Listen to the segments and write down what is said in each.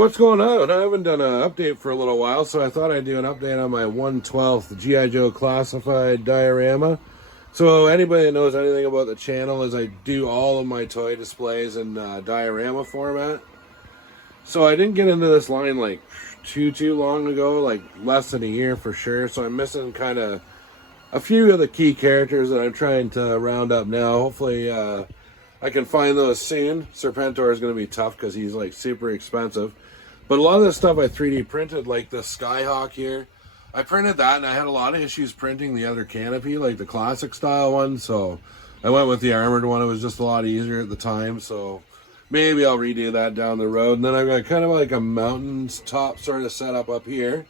what's going on? I haven't done an update for a little while, so I thought I'd do an update on my 1/12 G.I. Joe Classified diorama. So anybody that knows anything about the channel is I do all of my toy displays in diorama format. So I didn't get into this line like too long ago, like less than a year for sure. So I'm missing kind of a few of the key characters that I'm trying to round up now. Hopefully I can find those soon. Serpentor is going to be tough because he's like super expensive. But a lot of this stuff I 3D printed, like the Skyhawk here. I printed that and I had a lot of issues printing the other canopy, like the classic style one. So I went with the armored one. It was just a lot easier at the time. So maybe I'll redo that down the road. And then I've got kind of like a mountains top sort of setup up here.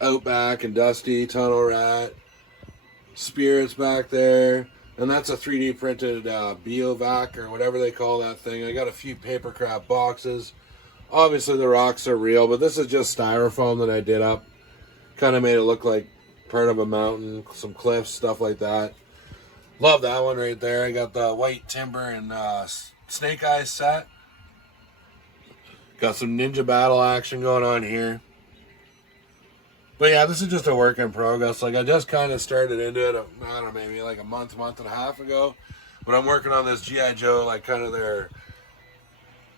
Outback and Dusty, Tunnel Rat, Spirits back there. And that's a 3D printed Biovac or whatever they call that thing. I got a few papercraft boxes. Obviously the rocks are real, but this is just styrofoam that I did up. Kind of made it look like part of a mountain, some cliffs, stuff like that. Love that one right there. I got the white timber and snake eyes set. Got some ninja battle action going on here. But yeah, this is just a work in progress. Like I just kind of started into it, I don't know, maybe like a month and a half ago. But I'm working on this G.I. Joe, like kind of their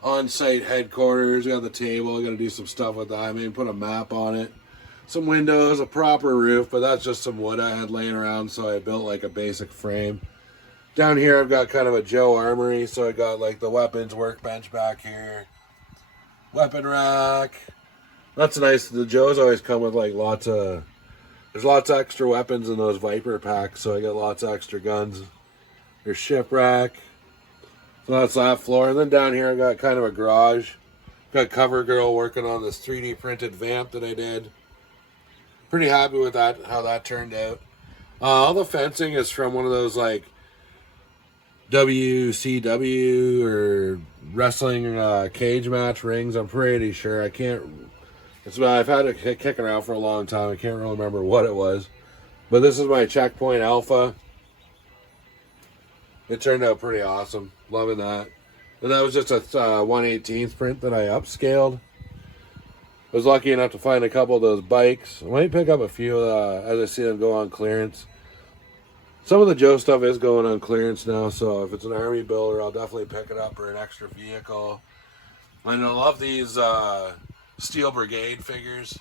on-site headquarters. Got the table, got to do some stuff with that. I mean, put a map on it. Some windows, a proper roof, but that's just some wood I had laying around, so I built like a basic frame. Down here I've got kind of a Joe armory, so I got like the weapons workbench back here. Weapon rack. That's nice. The Joes always come with like there's lots of extra weapons in those Viper packs, so I got lots of extra guns. There's shipwreck. So that's that floor. And then down here I got kind of a garage. Got CoverGirl working on this 3D printed vamp that I did. Pretty happy with that, how that turned out. All the fencing is from one of those like WCW or wrestling cage match rings. I'm pretty sure. I can't... I've had it kicking around for a long time. I can't really remember what it was. But this is my Checkpoint Alpha. It turned out pretty awesome. Loving that. And that was just a 1/18th print that I upscaled. I was lucky enough to find a couple of those bikes. I might pick up a few as I see them go on clearance. Some of the Joe stuff is going on clearance now, so if it's an army builder, I'll definitely pick it up, or an extra vehicle. And I love these Steel Brigade figures.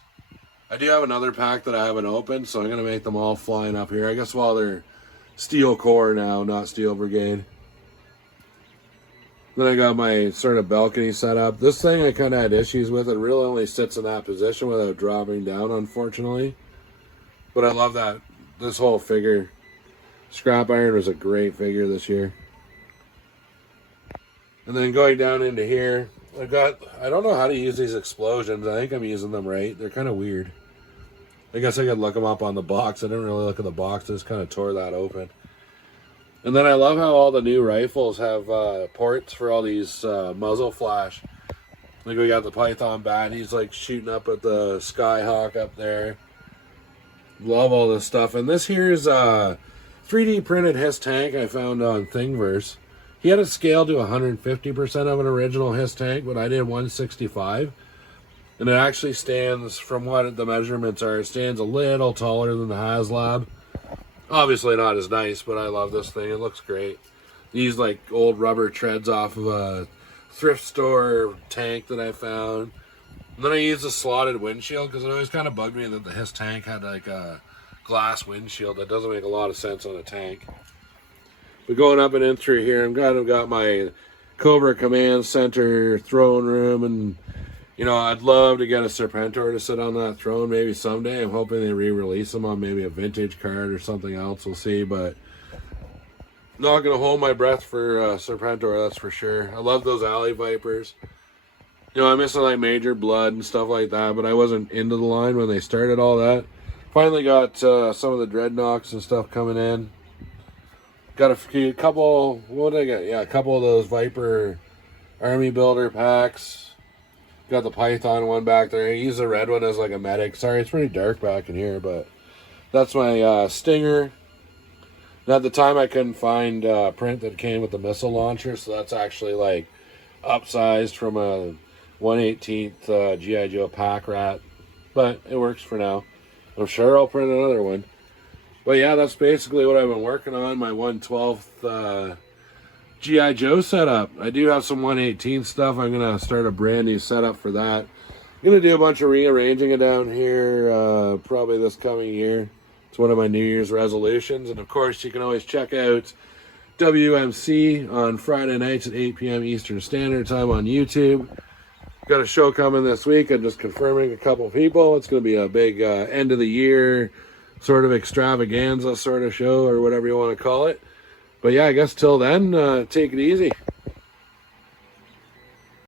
I do have another pack that I haven't opened, so I'm going to make them all flying up here. I guess while they're Steel Corps now, not Steel Brigade. Then I got my sort of balcony set up. This thing I kind of had issues with. It really only sits in that position without dropping down, unfortunately. But I love that. This whole figure. Scrap Iron was a great figure this year. And then going down into here, I don't know how to use these explosions. I think I'm using them right. They're kind of weird. I guess I could look them up on the box. I didn't really look at the box. I just kind of tore that open. And then I love how all the new rifles have ports for all these muzzle flash. Like we got the Python bat. He's like shooting up at the Skyhawk up there. Love all this stuff. And this here's 3D printed Hiss tank I found on Thingiverse. He had it scaled to 150% of an original Hiss tank, but I did 165. And it actually stands, from what the measurements are, it stands a little taller than the HasLab. Obviously not as nice, but I love this thing. It looks great. These like old rubber treads off of a thrift store tank that I found. And then I used a slotted windshield because it always kind of bugged me that the Hiss tank had like a glass windshield. That doesn't make a lot of sense on a tank. But going up and in through here, I'm glad I've got my Cobra Command Center throne room, and you know, I'd love to get a Serpentor to sit on that throne maybe someday. I'm hoping they re-release them on maybe a vintage card or something else. We'll see, but not going to hold my breath for Serpentor, that's for sure. I love those Alley Vipers. You know, I'm missing like Major Blood and stuff like that, but I wasn't into the line when they started all that. Finally got some of the Dreadnoks and stuff coming in. Got a couple, what did I get? Yeah, a couple of those Viper Army Builder packs. Got the Python one back there. I use the red one as like a medic. Sorry, it's pretty dark back in here, but that's my Stinger. And at the time, I couldn't find a print that came with the missile launcher, so that's actually like upsized from a 1/18 G.I. Joe pack rat, but it works for now. I'm sure I'll print another one. But yeah, that's basically what I've been working on, my 1/12 G.I. Joe setup. I do have some 1/18 stuff. I'm going to start a brand new setup for that. I'm going to do a bunch of rearranging it down here probably this coming year. It's one of my New Year's resolutions. And of course, you can always check out WMC on Friday nights at 8 p.m. Eastern Standard Time on YouTube. Got a show coming this week. I'm just confirming a couple people. It's going to be a big end of the year sort of extravaganza sort of show or whatever you want to call it. But yeah, I guess till then, take it easy.